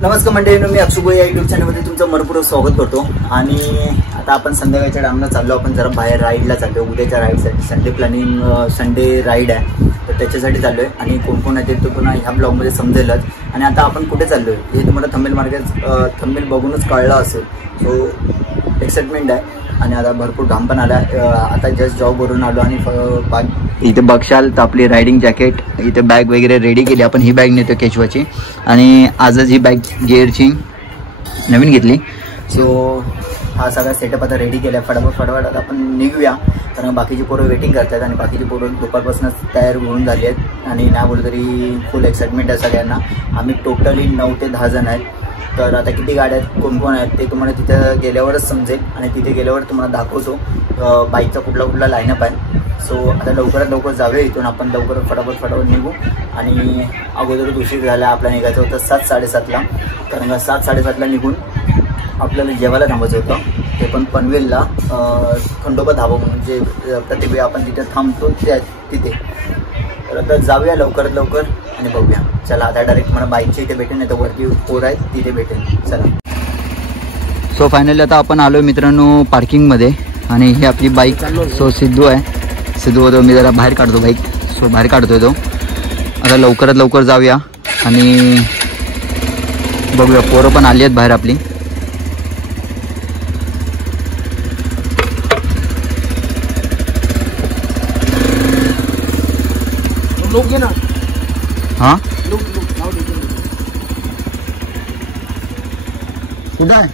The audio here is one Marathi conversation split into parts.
नमस्कार मंडळी, मी अक्षुभ या युट्यूब चॅनलमध्ये तुमचं मनपूर्वक स्वागत करतो. आणि आता आपण संध्याकाळच्या टाइमला चाललो, आपण जरा बाहेर राईडला चाललो. उद्याच्या राईडसाठी संडे प्लॅनिंग, संडे राईड आहे, तर त्याच्यासाठी चाललोय. आणि कोण कोण आहे ते पुन्हा ह्या ब्लॉगमध्ये समजेलच. आणि आता आपण कुठे चाललोय हे तुम्हाला थंबनेल बघूनच कळलं असेल. सो एक्साइटमेंट आहे. आणि आता भरपूर घाम पण आला. आता जस्ट जॉबवरून आलो आणि इथे बघशाल तर आपली रायडिंग जॅकेट, इथे बॅग वगैरे रेडी केली. आपण ही बॅग नेतो केशवाची, आणि आजच ही बॅग गिअरची नवीन घेतली. सो हा सगळा सेटअप आता रेडी केला. फटाफट आता आपण निघूया, कारण बाकीची पोरं वेटिंग करतात. आणि बाकीची पोरं दुपारपासूनच तयार होऊन झाली आहेत. आणि नाही बोललं तरी फुल एक्साइटमेंट आहे सगळ्यांना. आम्ही टोटली 9 ते 10 जण आहेत. तर आता किती गाड्या आहेत, कोण कोण आहेत ते तुम्हाला तिथं गेल्यावरच समजेल. आणि तिथे गेल्यावर तुम्हाला दाखवतो बाईकचा कुठला लाईनअप आहे. सो आता लवकरात लवकर जाऊया इथून. आपण लवकर फटाफट निघू. आणि अगोदरच उशीर झाला, आपला निघायचं होतं 7-7:30ला. कारण का 7-7:30ला निघून आपल्याला जेवायला थांबायचं होतं, ते पण पनवेलला खंडोबा धाबा म्हणून, जे प्रत्येक वेळी आपण तिथे थांबतो तिथे. तर आता जाऊया लवकरात लवकर आणि बघूया. चला आता डायरेक्ट मला बाईकच्या इथे भेटेल, नाही तर वरती पोर आहेत तिथे भेटेल. चला. सो फायनली आता आपण आलो मित्रांनो पार्किंगमध्ये. आणि ही आपली बाईक. सो सिद्धू आहे. सिद्धू होतो, मी जरा बाहेर काढतो बाईक. सो बाहेर काढतोय तो. आता लवकरात लवकर जाऊया आणि बघूया. पोरं पण आली आहेत बाहेर आपली. हाँ कुठं आहे?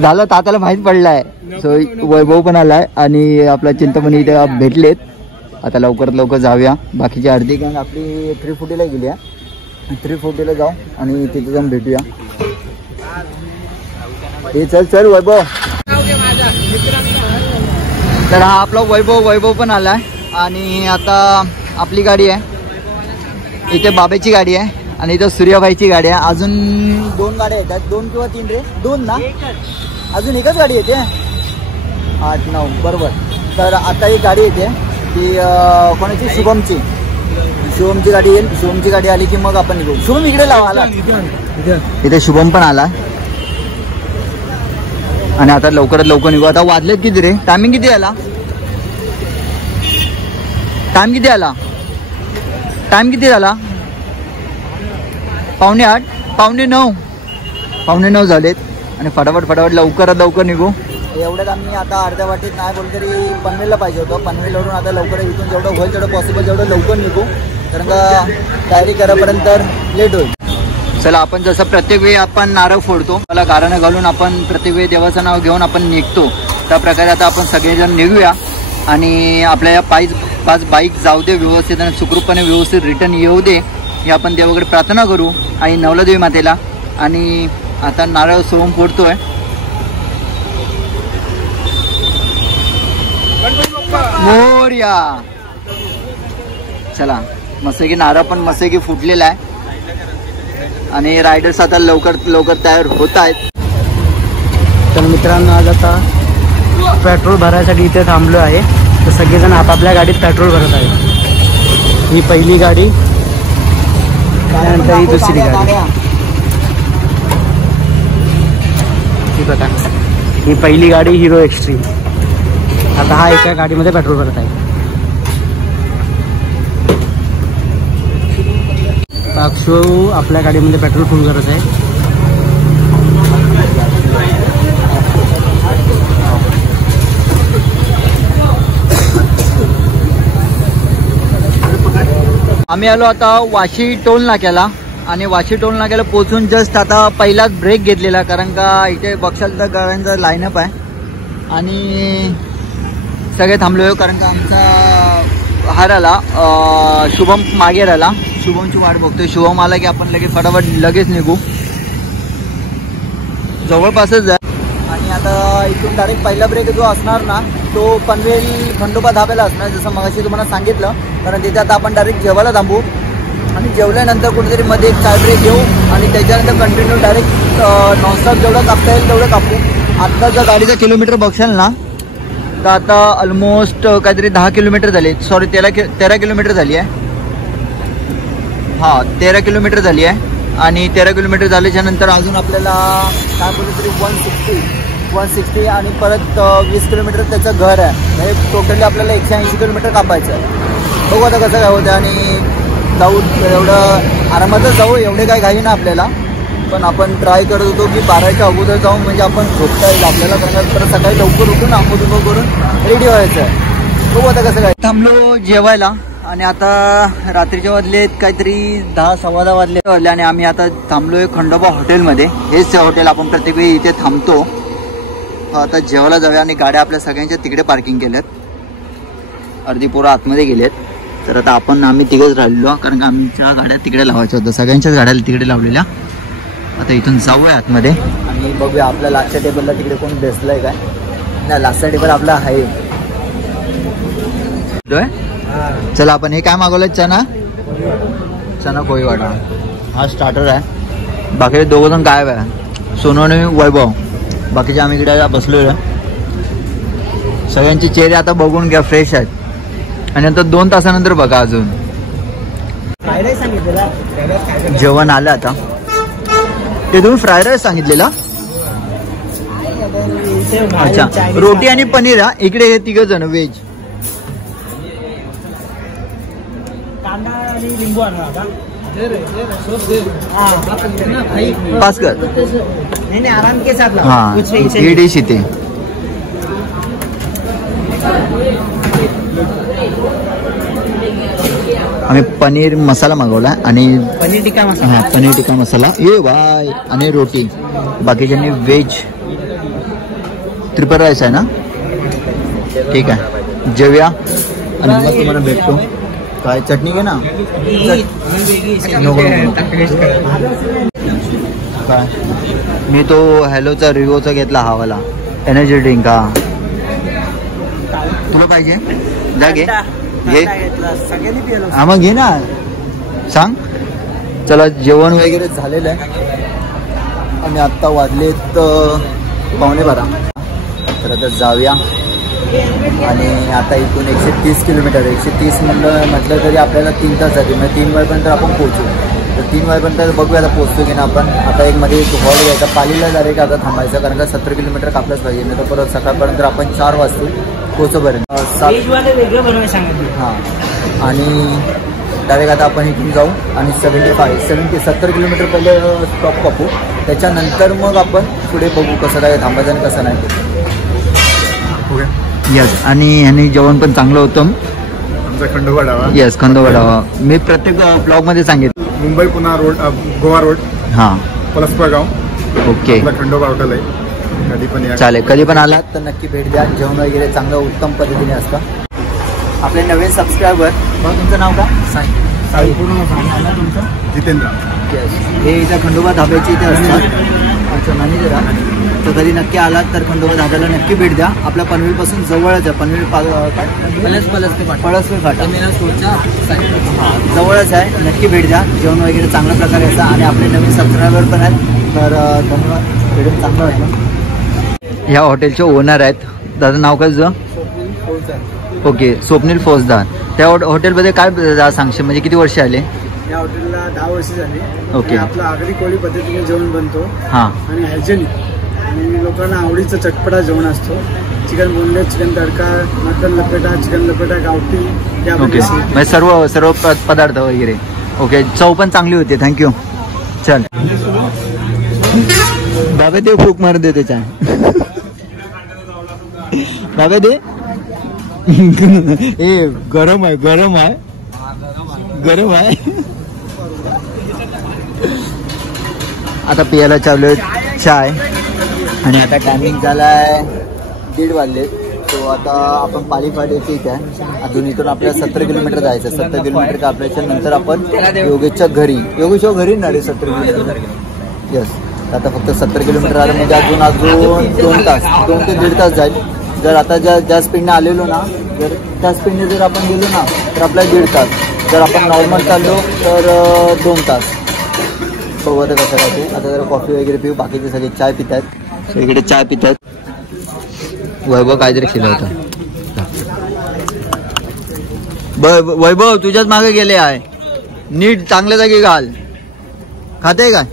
झालं, तात्याला माहीत पडलाय. सो वैभव पण आलाय आणि आपला चिंतामणी इथे भेटलेत. आता लवकरात लवकर जाऊया. बाकीची अर्धी गँग आपली 340ला गेली आहे. 340ला जाऊ आणि तिथे जाऊन भेटूया. हे चल वैभव. तर हा आपला वैभव पण आलाय. आणि आता आपली गाडी आहे, इथे बाबेची गाडी आहे आणि इथं सूर्याबाईची गाडी आहे. अजून 2 गाड्या येतात, 2 किंवा 3 रे, 2 ना, अजून एकच गाडी येते. 8-9 बरोबर. तर आता एक गाडी येते ती कोणाची, शुभमची गाडी येईल. शुभमची गाडी आली की मग आपण निघू. शुभम इकडे लावा. आला इथे शुभम पण आला. आणि आता लवकरात लवकर निघू. आता वाजलेत किती रे, टायमिंग किती आला? टाइम किती झाला? 7:45, 8:45 झालेत. आणि फटाफट लवकरात लवकर निघू. एवढ्यात आम्ही आता अर्ध्या वाटेत नाही बोल तरी पनवेलला पाहिजे होतं. पनवेलवरून आता लवकर इथून जेवढं होईल तेवढं पॉसिबल जेवढं लवकर निघू, कारण का तयारी करापर्यंत लेट होईल. चला, आपण जसं प्रत्येक वेळी आपण नारळ फोडतो, मला गारणं घालून आपण प्रत्येक वेळी देवाचं नाव घेऊन आपण निघतो, त्या प्रकारे आता आपण सगळेजण निघूया. आणि आपल्या या 5 बाईक जाऊ दे व्यवस्थित आणि सुखरूपपणे व्यवस्थित रिटर्न येऊ दे, ही आपण देवाकडे प्रार्थना करू. आणि नवलादेवी मातेला. आणि आता नारळ सोहम फोडतोय. मोरया. चला, मस्तपैकी नारळ पण मस्तपैकी फुटलेला आहे. आणि रायडर्स आता लवकर तयार होत आहेत. तर मित्रांनो, आज आता पेट्रोल भरायसाठी इथे थांबलो आहे. तर सगळेजण आपापल्या गाडीत पेट्रोल भरत आहेत. ही पहिली गाडी, त्यानंतर ही दुसरी गाडी. ही बघा, ही पहिली गाडी हिरो एक्स्ट्रीम. आता हा एका गाडीमध्ये पेट्रोल भरत आहे. अक्षू आपल्या गाडीमध्ये पेट्रोल फुल करत आहे. आम्ही आलो आता वाशी टोल नाक्याला. आणि वाशी टोल नाक्याला पोहोचून जस्ट आता पहिलाच ब्रेक घेतलेला, कारण का इथे बघशाल तर गाड्यांचा लाईनअप आहे. आणि सगळे थांबलो, कारण का आमचा हार आला, शुभम मागे राहिला. शुभमची वाट बघतोय. शुभम आला की आपण लगेच निघू. जवळपासच आहे. आणि आता इथून डायरेक्ट पहिला ब्रेक जो असणार ना, तो पनवेल खंडोबा धाब्याला असणार, जसं मगाशी तुम्हाला सांगितलं. कारण तिथे आता आपण डायरेक्ट जेवायला थांबू. आणि जेवल्यानंतर कुठेतरी मध्ये एक चाय ब्रेक घेऊ. आणि त्याच्यानंतर कंटिन्यू डायरेक्ट नॉनस्टॉप जेवढं कापता येईल तेवढं कापू. आत्ता जर गाडीचा किलोमीटर बघशाल ना, तर आता ऑलमोस्ट काहीतरी 10 किलोमीटर झाले, सॉरी 13 किलोमीटर झाली आहे. हां 13 किलोमीटर झाली आहे. आणि 13 किलोमीटर झाल्याच्या नंतर अजून आपल्याला काय बोलतो तरी 160 आणि परत 20 किलोमीटर त्याचं घर आहे. म्हणजे टोटली आपल्याला 180 किलोमीटर कापायचं आहे. बघू आता कसं काय होतं. आणि जाऊ एवढं आरामातच जाऊ, एवढे काय घाई ना आपल्याला. पण आपण ट्राय करत होतो की 12च्या अगोदर जाऊन म्हणजे आपण झोपता येईल आपल्याला. परत सकाळी लवकर उठून आंघोळ करून रेडी व्हायचं आहे. बघू आता कसं काय. थांबलो जेवायला आणि आता रात्रीच्या वाजलेत काहीतरी 10-10:15 वाजले आणि आम्ही आता थांबलोय खंडोबा हॉटेलमध्ये. हेच ते हॉटेल आपण प्रत्येक वेळी इथे थांबतो. आता जेवायला जाऊया. आणि गाड्या आपल्या सगळ्यांच्या तिकडे पार्किंग केल्यात, अर्धी पोरं आतमध्ये गेलेत. तर आता आम्ही तिघेच राहिलेलो, कारण का आमच्या गाड्या तिकडे लावायच्या होत्या, सगळ्यांच्याच गाड्या तिकडे लावलेल्या. आता इथून जाऊया आतमध्ये आणि बघूया आपल्या लास्टच्या टेबलला तिकडे कोण बसलाय काय. नाही, लास्टचा टेबल आपला आहे. चला आपण हे काय मागवलंय, चना पोळी वाटा. हा स्टार्टर आहे. बाकी दोघं जण गायब आहे, सोनू आणि वैभव. बाकीचे आम्ही इकडे बसलोय. सगळ्यांचे चेहरे आता बघून घ्या, फ्रेश आहेत. आणि नंतर 2 तासानंतर बघा अजून जेवण आलं. आता ते तुम्ही फ्राईड राईस सांगितलेला. अच्छा, रोटी आणि पनीर. हा इकडे हे 3 जण व्हेज. पास कर. आराम के साथ हाँ ये डिश इथे. आम्ही पनीर मसाला मागवला आणि पनीर टिक्का मसाला. हा पनीर टिक्का मसाला ये बाय. आणि रोटी. बाकीच्यांनी व्हेज ट्रिपल राईस आहे ना. ठीक आहे, जेवूया आणि मग तुम्हाला भेटतो. काय चटणी घे ना. काय मी तो हॅलोचा रिव्ह्यूचा घेतला, हा वाला एनर्जी ड्रिंक. हा तुला पाहिजे जा घे. हा मग घे ना, सांग. चला जेवण वगैरे झालेलं आहे आणि आत्ता वाजलेत 11:15. तर आता जाऊया. आणि आता इथून 130 किलोमीटर. 130 म्हटलं तरी आपल्याला 3 तास जातील. म्हणजे 3 वाजेपर्यंत आपण पोहोचू. तर 3 वाजेपर्यंत बघूया आता पोहोचतो की ना आपण. आता एक मध्ये एक हॉल घ्यायचा, पालीला डायरेक्ट आता थांबायचं, कारण का 70 किलोमीटर कापलंच पाहिजे. नाही तर परत सकाळपर्यंत आपण 4 वाजतील पोहोचोपर्यंत. हां आणि डायरेक्ट आता आपण इथून जाऊ आणि 70 किलोमीटर पहिले स्टॉप कापू. त्याच्यानंतर मग आपण पुढे बघू कसं काय थांबायचं आणि कसं नाही. यस, आणि ह्याने जेवण पण चांगलं होतं. आमचा खंडोबा डावा. यस, खंडोबा डावा. मी प्रत्येक ब्लॉगमध्ये सांगितलं. Mumbai Pune road, Goa road. हां पलसगाव. ओके, खंडोबा हॉटेल आहे. कधी पण या, चालेल. कधी पण आलात तर नक्की भेट द्या. जेवण वगैरे चांगलं उत्तम पद्धतीने असतं. आपले नवीन सबस्क्रायबर. मग तुमचं नाव काय? तुमचं जितेंद्र. यस, हे इथं खंडोबा धाब्याची इथे असतात. अच्छा, मॅनेजर आहे. तर कधी नक्की आलात तर खंडोबा धाब्याला नक्की भेट द्या. आपल्या पनवेलपासून जवळच आहे. पनवेल पळसवे फाटा जवळच आहे. नक्की भेट द्या. जेवण वगैरे चांगल्या प्रकारे येतं आणि आपले नवीन सबस्क्रायबर पण आहेत. तर धन्यवाद. भेटून चांगलं वाटलं. ह्या हॉटेलचे ओनर आहेत. दादा नाव काय तुझं? ओके, स्वप्नील फौजदार. त्या हॉटेलमध्ये काय सांगशील, म्हणजे किती वर्ष आले? या हॉटेलला 10 वर्ष झाली. ओके. आपलं आगरी कोळी पद्धतीने जेवण बनतो. हां, आणि हायजेनिक आणि लोकांना आवडीचं चटपटा जेवण असतो. चिकन बोनलेस, चिकन तडका, मटन लपेटा, चिकन लपेटा, गावठी. ओके, म्हणजे सर्व पदार्थ वगैरे. ओके, चव पण चांगली होती. थँक्यू. चल बाबा दे, फूक मार दे त्याच्या. बाबा दे. ए गरम आहे, गरम आहे, गरम आहे. आता पियाला चालू आहे चाय. आणि आता टायमिंग झालाय 1:30 वाजले. तो आता आपण पालीफाट्याची इथे आहे. अजून इथून आपल्याला 70 किलोमीटर जायचं. 70 किलोमीटर कापल्याच्या नंतर आपण योगेशच्या घरी. योगेशच्या घरी ना रे 70 किलोमीटर. यस, आता फक्त 70 किलोमीटर आलं म्हणजे अजून 2 तास, 2 ते 1.5 तास जाईल. जर आता ज्या स्पीडने आलेलो ना, जर त्या स्पीडने जर आपण गेलो ना तर आपल्याला 1.5 तास. जर आपण नॉर्मल चाललो तर 2 तास. बघू आता कसं काय ते. आता जरा कॉफी वगैरे पिऊ. बाकीचे सगळे चाय पित आहेत. इकडे चाय पित आहेत. वैभव काहीतरी केलं होतं. वैभव तुझ्याच मागे गेले आहे, नीट चांगल्या जागी घाल. खाते काय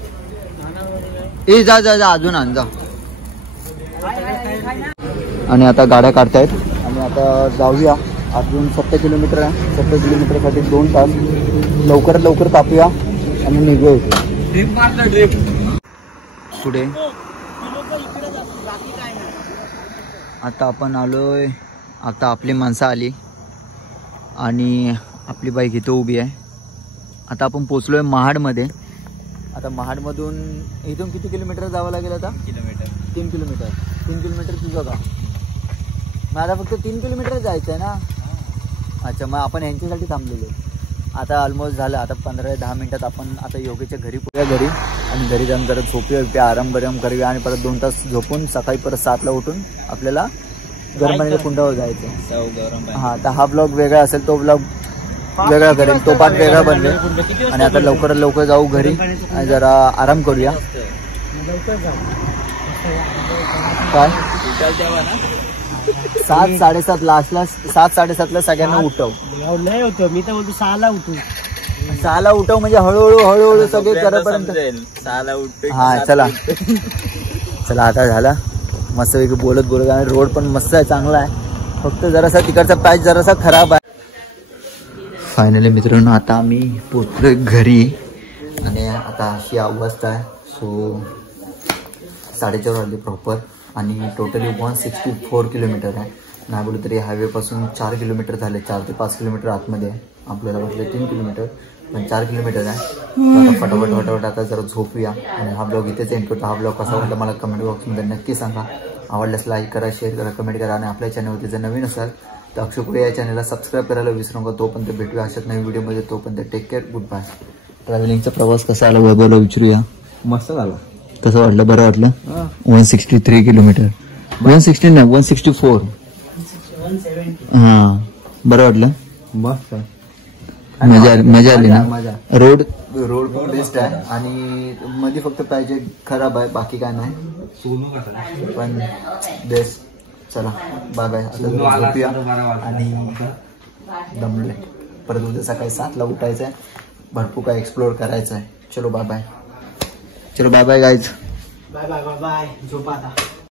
ए जा जा जा अजून आण जा. आणि आता गाड्या काढतायत आणि आता जाऊया. अजून 70 किलोमीटर आहे. 70 किलोमीटरसाठी 2 तास. लवकरात लवकर कापूया आणि निघूया इथे पुढे. आता आपण आलोय, आता आपली माणसं आली आणि आपली बाईक इथं उभी आहे. आता आपण पोचलोय महाडमध्ये. आता महाडमधून इथून किती किलोमीटर जावं लागेल आता? 3 किलोमीटर. 3 किलोमीटर तुझं का? मला फक्त 3 किलोमीटर जायचं आहे ना. अच्छा, मग आपण यांच्यासाठी थांबलेलो. आता ऑलमोस्ट झालं. आता 15-10 मिनिटात आपण आता योगेच्या घरी पोहोचूया घरी. आणि घरी जाऊन जरा झोपूया, आराम करूया आणि परत 2 तास झोपून सकाळी परत 7ला उठून आपल्याला गरम पाण्याच्या कुंडावर जायचं. हा, तर हा ब्लॉग वेगळा असेल, तो ब्लॉग वेगळा करेल, तो पार्ट वेगळा बनवेल. आणि आता लवकरात लवकर जाऊ घरी आणि जरा आराम करूया. काय 7-7:30 लास्टला 7-7:30ला सगळ्यांना उठव. नाही होतो मी तर बोलतो 6ला उठू. 6ला उठव म्हणजे हळूहळू सगळे करेपर्यंत 6ला उठतो. हा चला चला. आता झाला मस्तपैकी बोलत आणि रोड पण मस्त आहे, चांगला आहे. फक्त जरासा तिकडचा पॅच जरासा खराब आहे. फायनली मित्रांनो आता आम्ही पोचलोय घरी आणि आता अशी अवस्था आहे. सो 4:30 वाजले प्रॉपर आणि टोटली 164 किलोमीटर आहे. नाही बोलू तरी हायवेपासून 4 किलोमीटर झाले. 4 ते 5 किलोमीटर आतमध्ये आहे. आपल्याला वाटलं 3 किलोमीटर पण 4 किलोमीटर आहे. आता फटाफट आता जरा झोपूया आणि हा ब्लॉग इथेच एंड करतो. हा ब्लॉग कसा वाटला मला कमेंट बॉक्समध्ये नक्की सांगा. आवडल्यास लाईक करा, शेअर करा, कमेंट करा आणि आपल्या चॅनलवरती जर नवीन असाल तर अक्षय कुळे या चॅनलला सबस्क्राईब करायला विसरू नका. तोपर्यंत भेटूया अशाच नवीन व्हिडिओमध्ये. तोपर्यंत टेक केअर, गुड बाय. ट्रॅव्हलिंगचा प्रवास कसा आला वैभवला विचारूया. मस्त झाला. कसं वाटलं? बरं वाटलं. 163 किलोमीटर. 160 नाही 164. हा बरं वाटलं. मस्त मजा आली ना. रोड पण बेस्ट आहे आणि मध्ये फक्त पाहिजे खराब आहे, बाकी काय नाही पण बेस्ट. चला बाय बाय. आता झोपूया आणि दमले. परत उद्या सकाळी 7ला उठायचं आहे. भरपूर काय एक्सप्लोर करायचं आहे. चलो बाय बाय. चलो bye bye guys. Bye bye bye bye. झोपा आता.